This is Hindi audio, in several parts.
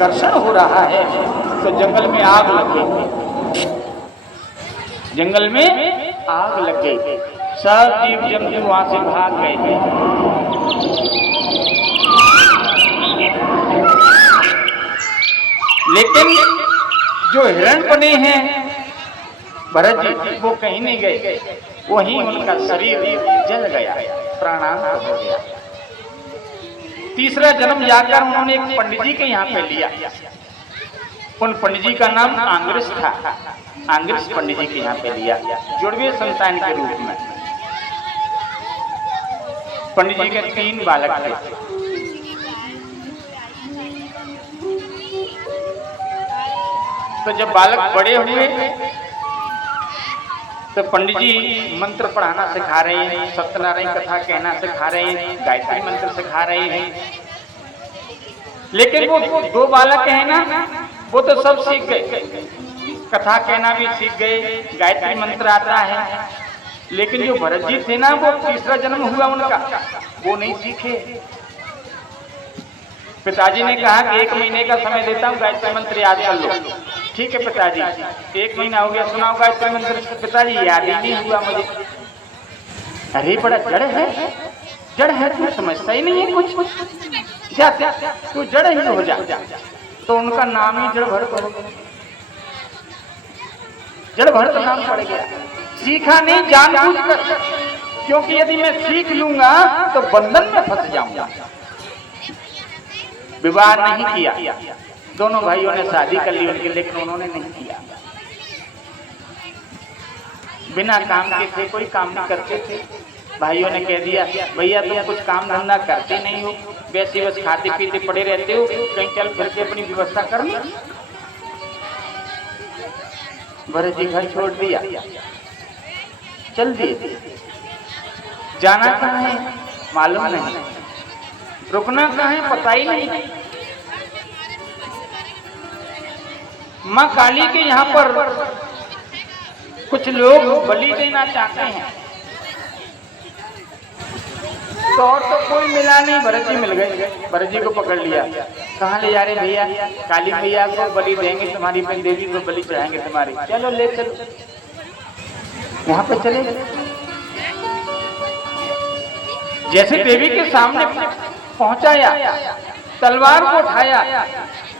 संघर्षण हो रहा है तो जंगल में आग लग गई, जंगल में आग लग गई, सब जीव जंतु वहां से भाग गए। लेकिन जो हिरण बने हैं भरत जी वो कहीं नहीं गए, वहीं उनका शरीर जल गया, प्राणांत हो गया। तीसरा जन्म जाकर उन्होंने एक पंडित जी के यहाँ पे लिया। उन पंडित जी का नाम आंग्रिस था। आंग्रिस पंडित जी के यहाँ पे लिया जुड़वे संतान के रूप में। पंडित जी के 3 बालक थे। तो जब बालक बड़े हुए तो पंडित जी मंत्र पढ़ाना सिखा रहे हैं, सत्यनारायण कथा कहना सिखा रहे हैं, गायत्री मंत्र सिखा रहे हैं। लेकिन वो 2 बालक हैं ना, वो तो सब सीख गए, कथा कहना भी सीख गए, गायत्री मंत्र आता है। लेकिन जो भरत जी थे ना, वो तीसरा जन्म हुआ उनका, वो नहीं सीखे। पिताजी ने कहा कि 1 महीने का समय देता हूँ, गायत्री मंत्र याद कर लो। ठीक है पिताजी, 1 महीना हो गया, सुनाओ गायत्री मंत्र। पिताजी याद ही नहीं हुआ मुझे। अरे बड़ा जड़ है, जड़ है, तू समझता ही नहीं है कुछ, जा तू जड़ ही हो जा। तो उनका नाम ही जड़ भरत हो गया, जड़ भरत नाम पड़ गया। सीखा नहीं जानबूझकर, क्योंकि यदि मैं सीख लूंगा तो बंधन में फंस जाऊंगा। विवाह नहीं किया, दोनों भाइयों ने शादी कर ली उनकी, लेकिन उन्होंने नहीं किया। बिना काम के थे, कोई काम नहीं करते थे। भाइयों ने कह दिया भैया तुम कुछ काम धंधा करते नहीं हो, वैसे बस खाते पीते पड़े रहते हो, कहीं चल फिर के अपनी व्यवस्था कर लो। भरत जी घर छोड़ दिया, चल दिए। जाना कहाँ है मालूम नहीं, रुकना कहाँ है पता ही नहीं। माँ काली के यहाँ पर कुछ लोग बलि देना चाहते हैं, तो और तो कोई मिला नहीं, भरत जी मिल गए। भरत जी को पकड़ लिया, कहाँ ले जा रहे भैया? काली भैया को बलि देंगे, तुम्हारी बहन देवी को बलि चढ़ाएंगे तुम्हारी। चलो ले चलो, यहाँ पे चले। जैसे देवी के सामने पहुंचाया, तलवार को उठाया,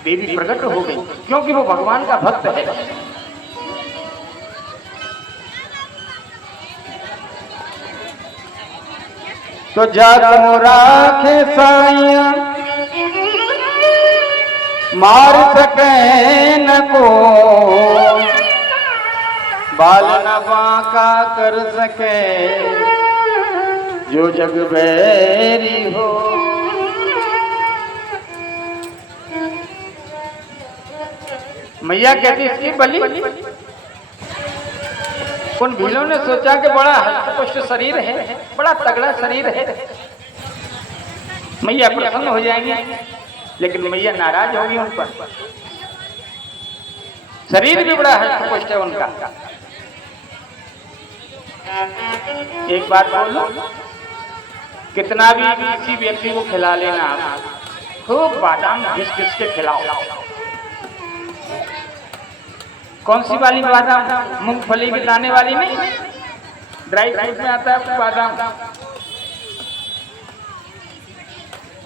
देवी प्रकट हो गई, क्योंकि वो भगवान का भक्त है। तो जागो राखे साइया मार सके न को, बाल न बांका कर सके जो जग बैरी हो। मैया कहती इसकी बलि। उन भीलों ने सोचा कि बड़ा हष्टपुष्ट शरीर है, बड़ा तगड़ा शरीर है, मैया प्रसन्न हो जाएंगी। लेकिन मैया नाराज होगी उन पर, शरीर भी बड़ा हष्टपुष्ट है उनका। एक बात बोलो, कितना भी किसी व्यक्ति को खिला लेना, खूब बादाम घिस घिस के खिलाओ। कौन सी वाली बादाम? मूंगफली के दाने वाली नहीं, ड्राई फ्रूट में आता है बादाम।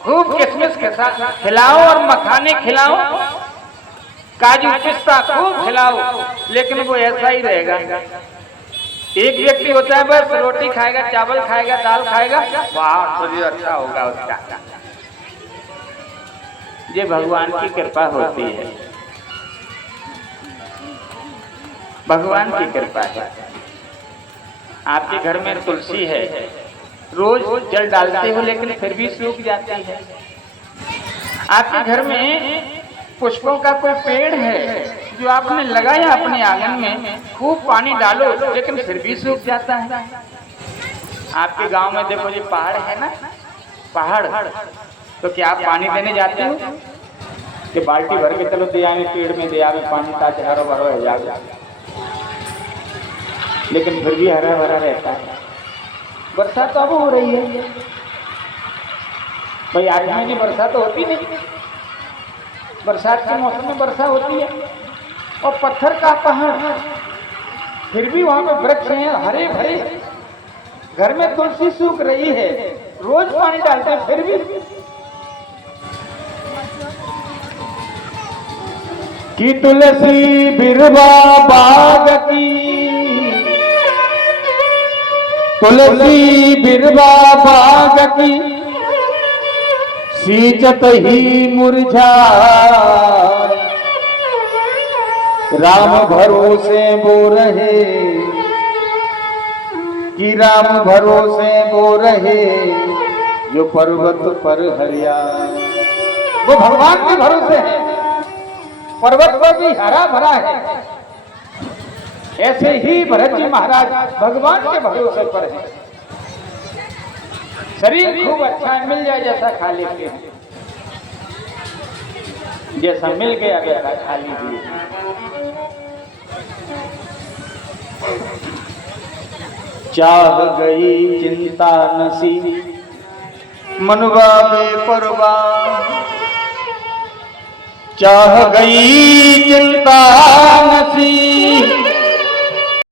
खूब किशमिश के साथ खिलाओ और मखाने खिलाओ, काजू पिस्ता खूब खिलाओ, लेकिन वो ऐसा ही रहेगा। एक व्यक्ति होता है बस रोटी खाएगा, चावल खाएगा, दाल खाएगा, वाह शरीर अच्छा होगा उसका। ये भगवान की कृपा होती है, भगवान की कृपा है। आपके घर में तुलसी है, रोज जल डालते हो लेकिन फिर भी सूख जाती है। आपके घर में पुष्पों का कोई पेड़ है जो आपने लगाया अपने आंगन में, खूब पानी डालो लेकिन फिर भी सूख जाता है। आपके गांव में देखो ये पहाड़ है ना, पहाड़, तो क्या आप पानी देने जाते हो कि बाल्टी भर के चलो दे आवे पेड़ में, दे आवे पानी ताकि हरा भरा हो जाए, लेकिन फिर भी हरा भरा रहता है। बरसात तो अब हो रही है भाई, 8 महीने बरसात तो होती नहीं, बरसात के मौसम में वर्षा होती है और पत्थर का पहाड़, फिर भी वहां पे वृक्ष हैं हरे भरे। घर में तुलसी सूख रही है, रोज पानी डालते हैं, फिर भी कि तुलसी बिरवा बाग की, तुलसी बिरवा बाग की सींचत ही मुरझा, राम भरोसे वो रहे कि राम भरोसे वो रहे जो पर्वत पर हरिया। वो भगवान के भरोसे है, पर्वत पर भी हरा भरा है। ऐसे ही भरत जी महाराज भगवान के भरोसे पर है। शरीर खूब अच्छा मिल जाए जैसा खा लेते हैं, जैसा मिल गया वैसा खा लीजिए। चाह गई चिंता नसी मनवा बेपरवा, चाह गई चिंता नसी